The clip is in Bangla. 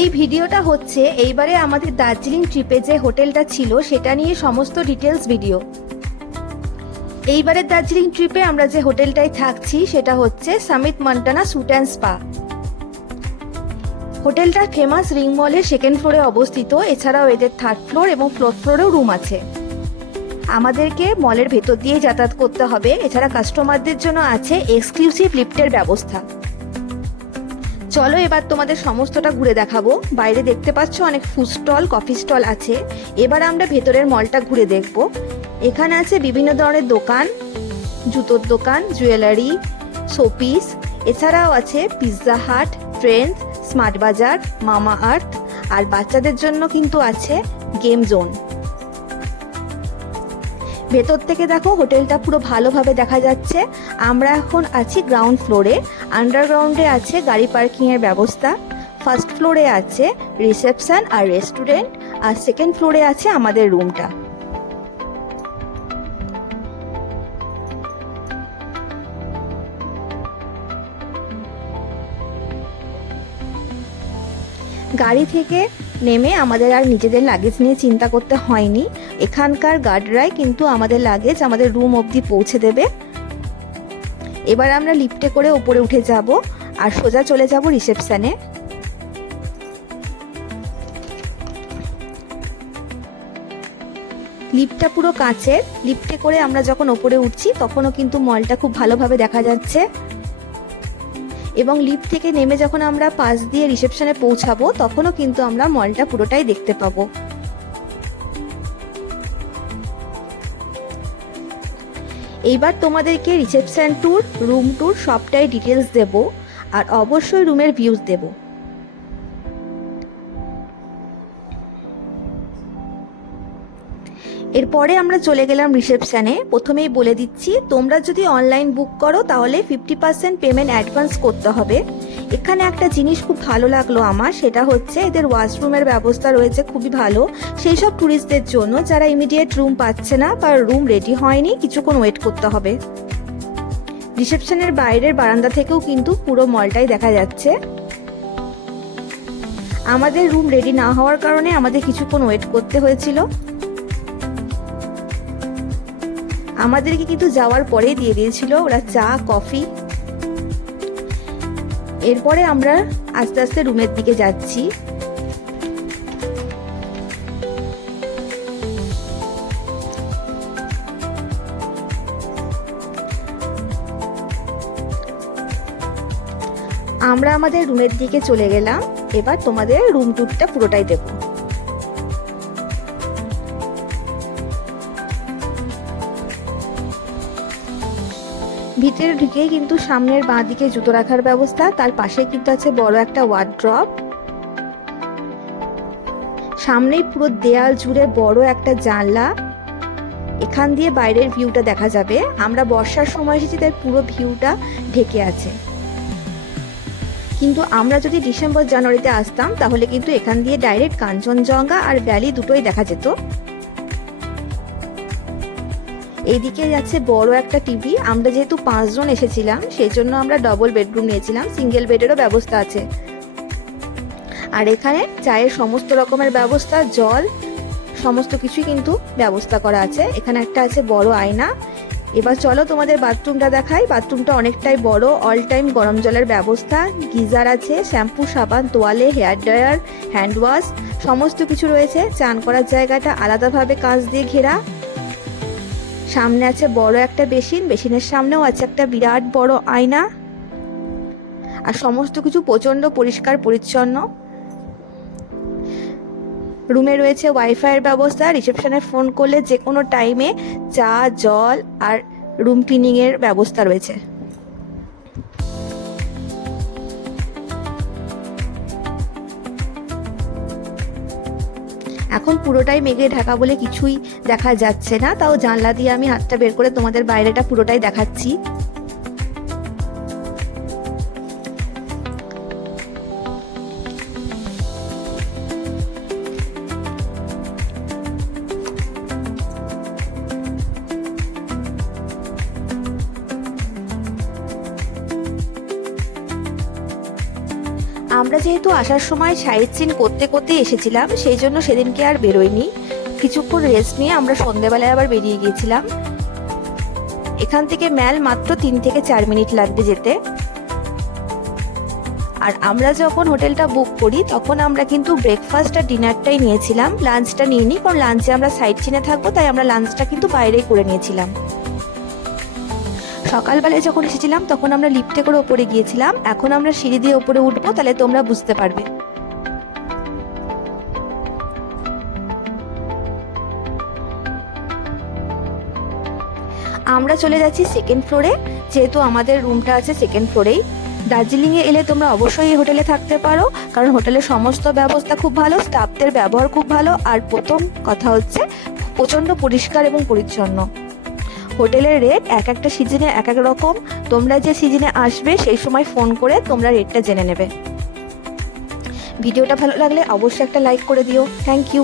এই ভিডিওটা হচ্ছে এইবারে আমাদের দার্জিলিং ট্রিপে যে হোটেলটা ছিল সেটা নিয়ে সমস্ত ডিটেলস ভিডিও। এইবারের দার্জিলিং ট্রিপে আমরা যে হোটেলটায় থাকছি সেটা হচ্ছে summit Montana suite and spa. হোটেলটা ফেমাস রিং মলের সেকেন্ড ফ্লোরে অবস্থিত। এছাড়াও এদের থার্ড ফ্লোর এবং ফোর্থ ফ্লোরেও রুম আছে। আমাদেরকে মলের ভেতর দিয়ে যাতায়াত করতে হবে। এছাড়া কাস্টমারদের জন্য আছে এক্সক্লুসিভ লিফটের ব্যবস্থা। চলো এবার তোমাদের সমস্তটা ঘুরে দেখাবো। বাইরে দেখতে পাচ্ছ অনেক ফুড স্টল, কফি স্টল আছে। এবার আমরা ভেতরের মলটা ঘুরে দেখব। এখানে আছে বিভিন্ন ধরনের দোকান, জুতোর দোকান, জুয়েলারি, শোপিস। এছাড়াও আছে পিৎজা হাট, ট্রেন্ডস, স্মার্ট বাজার, মামা আর্থ, আর বাচ্চাদের জন্য কিন্তু আছে গেম জোন। ভেতর থেকে দেখো হোটেলটা পুরো ভালোভাবে দেখা যাচ্ছে। আমরা এখন আছি গ্রাউন্ড ফ্লোরে। আন্ডারগ্রাউন্ডে আছে গাড়ি পার্কিং এর ব্যবস্থা। ফার্স্ট ফ্লোরে আছে রিসেপশন আর রেস্টুরেন্ট, আর সেকেন্ড ফ্লোরে আছে আমাদের রুমটা। গাড়ি থেকে নেমে আমাদের আর নিজেদের লাগেজ নিয়ে চিন্তা করতে হয়নি। এখানকার গার্ডরাই কিন্তু আমাদের লাগেজ আমাদের রুম অবধি পৌঁছে দেবে। এবার আমরা লিফটে করে উপরে উঠে যাব আর সোজা চলে যাব রিসেপশনে। লিফটটা পুরো কাঁচের। লিফটে করে আমরা যখন উপরে উঠছি তখনও কিন্তু মলটা খুব ভালোভাবে দেখা যাচ্ছে। এবং লিফট থেকে নেমে যখন আমরা পাশ দিয়ে রিসেপশনে পৌঁছাবো তখনও কিন্তু আমরা মলটা পুরোটাই দেখতে পাবো। এইবার তোমাদেরকে রিসেপশন ট্যুর, রুম ট্যুর সবটাই ডিটেলস দেব, আর অবশ্যই রুমের ভিউজ দেব। এরপরে আমরা চলে গেলাম রিসেপশনে। প্রথমেই বলে দিচ্ছি, তোমরা যদি অনলাইন বুক করো তাহলে 50% পেমেন্ট অ্যাডভান্স করতে হবে। এখানে একটা জিনিস খুব ভালো লাগলো আমার, সেটা হচ্ছে এদের ওয়াশরুমের ব্যবস্থা রয়েছে খুবই ভালো। সেই সব ট্যুরিস্টদের জন্য যারা ইমিডিয়েট রুম পাচ্ছে না বা রুম রেডি হয়নি, কিছুক্ষণ ওয়েট করতে হবে। রিসেপশনের বাইরের বারান্দা থেকেও কিন্তু পুরো মলটাই দেখা যাচ্ছে। আমাদের রুম রেডি না হওয়ার কারণে আমাদের কিছুক্ষণ ওয়েট করতে হয়েছিল। আমাদেরকে কিন্তু যাওয়ার পরেই দিয়ে দিয়েছিল ওরা চা, কফি। এরপরে আমরা আস্তে আস্তে রুমের দিকে যাচ্ছি। আমরা আমাদের রুমের দিকে চলে গেলাম। এবার তোমাদের রুম ট্যুরটা পুরোটাই দেব। ভিতরে ঢুকেই কিন্তু সামনের বাঁ দিকে জুতো রাখার ব্যবস্থা, তার পাশে কিন্তু আছে বড় একটা ওয়ার্ড্রপ। সামনেই পুরো দেয়াল জুড়ে বড় একটা জানলা। এখান দিয়ে বাইরের ভিউটা দেখা যাবে। আমরা বর্ষার সময় এসেছি তাই পুরো ভিউটা ঢেকে আছে। কিন্তু আমরা যদি ডিসেম্বর জানুয়ারিতে আসতাম তাহলে কিন্তু এখান দিয়ে ডাইরেক্ট কাঞ্চনজঙ্ঘা আর ভ্যালি দুটোই দেখা যেত। এইদিকে যাচ্ছে বড় একটা টিভি। আমরা যেহেতু 5 জন এসেছিলাম সেই জন্য আমরা ডবল বেডরুম নিয়েছিলাম, সিঙ্গেল বেডেরও ব্যবস্থা আছে। আর এখানে চায়ের সমস্ত রকমের ব্যবস্থা, জল, সমস্ত কিছুই কিন্তু ব্যবস্থা করা আছে। এখানে একটা আছে বড় আয়না। এবার চলো তোমাদের বাথরুমটা দেখাই। বাথরুমটা অনেকটাই বড়, অল টাইম গরম জলের ব্যবস্থা, গিজার আছে, শ্যাম্পু, সাবান, তোয়ালে, হেয়ার ড্রায়ার, হ্যান্ড ওয়াশ সমস্ত কিছু রয়েছে। চান করার জায়গাটা আলাদাভাবে কাঁচ দিয়ে ঘেরা। সামনে আছে বড় একটা বেসিন, বেসিনের সামনেও আছে একটা বিরাট বড় আয়না। আর সমস্ত কিছু প্রচন্ড পরিষ্কার পরিচ্ছন্ন। রুমে রয়েছে ওয়াইফাই এর ব্যবস্থা। রিসেপশনে ফোন করলে যে কোনো টাইমে চা, জল আর রুম ক্লিনিং এর ব্যবস্থা রয়েছে। এখন পুরোটাই মেঘে ঢাকা বলে কিছুই দেখা যাচ্ছে না, তাও জানলা দিয়ে আমি হাতটা বের করে তোমাদের বাইরেটা পুরোটাই দেখাচ্ছি। আমরা যেহেতু আসার সময় সাইট সিন করতে করতে এসেছিলাম, সেই জন্য সেদিনকে আর বেরোইনি। কিছুক্ষণ রেস্ট নিয়ে আমরা সন্ধ্যেবেলায় আবার বেরিয়ে গিয়েছিলাম। এখান থেকে ম্যাল মাত্র 3 থেকে 4 মিনিট লাগবে যেতে। আর আমরা যখন হোটেলটা বুক করি তখন আমরা কিন্তু ব্রেকফাস্ট আর ডিনারটাই নিয়েছিলাম, লাঞ্চটা নিইনি, কারণ লাঞ্চে আমরা সাইট সিনে থাকবো, তাই আমরা লাঞ্চটা কিন্তু বাইরেই করে নিয়েছিলাম। সকালবেলায় যখন এসেছিলাম তখন আমরা লিফটে করে ওপরে গিয়েছিলাম, এখন আমরা সিঁড়ি দিয়ে ওপরে উঠবো, তাহলে তোমরা বুঝতে পারবে। আমরা চলে যাচ্ছি সেকেন্ড ফ্লোরে, যেহেতু আমাদের রুমটা আছে সেকেন্ড ফ্লোরেই। দার্জিলিংয়ে এলে তোমরা অবশ্যই এই হোটেলে থাকতে পারো, কারণ হোটেলের সমস্ত ব্যবস্থা খুব ভালো, স্টাফদের ব্যবহার খুব ভালো, আর প্রথম কথা হচ্ছে প্রচণ্ড পরিষ্কার এবং পরিচ্ছন্ন। হোটেলের রেট এক একটা সিজনে এক এক রকম, তোমরা যে সিজনে আসবে সেই সময় ফোন করে তোমরা রেটটা জেনে নেবে। ভিডিওটা ভালো লাগলে অবশ্যই একটা লাইক করে দিও। Thank you.